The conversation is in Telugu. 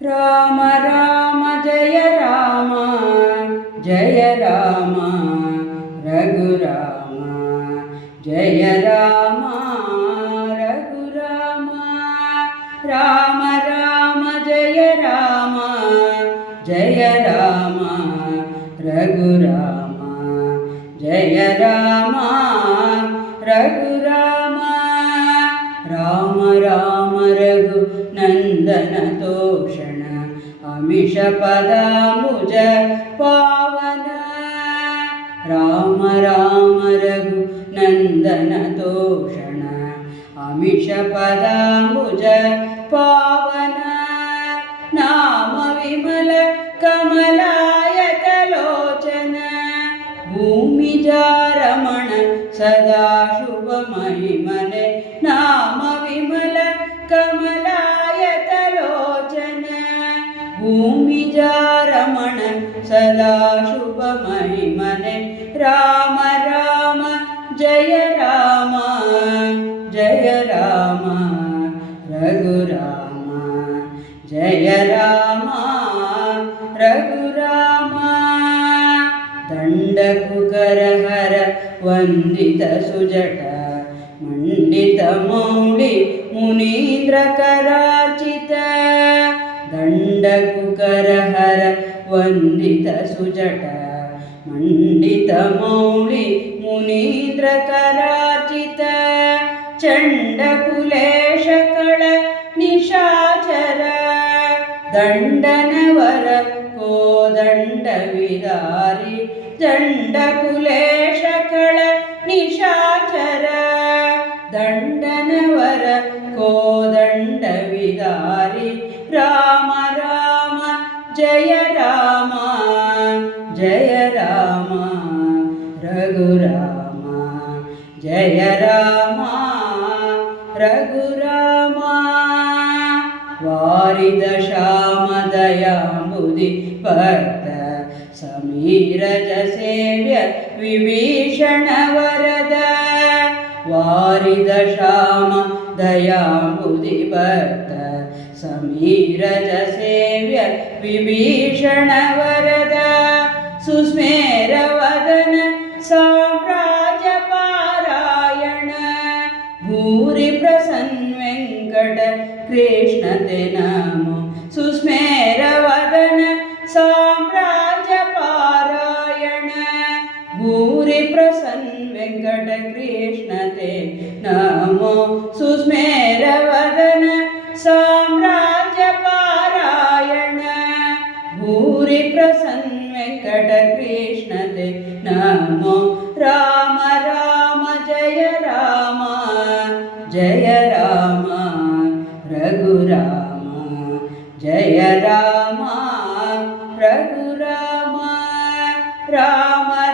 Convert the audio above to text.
రామ రామ జయ రామ జయ రామ రఘురామ జయ రామ రఘురామ రామ రామ జయ రామ జయ రామ రఘురామ జయ రామ రఘురామ రామ రామ రఘు నందన తోష అమిష పదాముజ పావన రామ రామ రఘు నందన తోషణ అమిష పదాముజ పావన నామ విమల కమలాయతలోచన భూమిజారమణ సదా శుభమహిమనే నామ भूमिजारमण सदा शुभमहिमने। राम राम जय राम जय राम रघुराम जय राम रघुराम। दण्डुकर हर वन्दित सुजट मण्डित मौलि मुनीन्द्रकरा। దండకుకరహర వందిత సుజట మండిత మౌళి మునీంద్రకరాచిత చండకులేశకళ నిశాచర దండనవర కోదండ విదారి దండకులేశకళ నిశాచర దండనవర కోదండ విదారి ராமா ஜய ராமா ரகுராமா ஜய ராமா ரகுராமா. வாரித ஷாமதயாம்புதி பக்த ಸಮೀರಜ ಸೇವ್ಯ ವಿಭೀಷಣ ವರದ. ವಾರಿದ ಶಾಮ ದಯಾಂಬುದಿ ಭಕ್ತ समिरजसेव्य विभीषणवरदा सुमे वदन् साम्राज पारायणं भूरि प्रसन्नं वेङ्कट कृष्णते नमो। सुस्मेरवदनं सोम्राज पारायणं भूरि नमो। सुष्मे कृष्णते नमो राम राम जय राम जय राम रघुराम जय राम रघुराम राम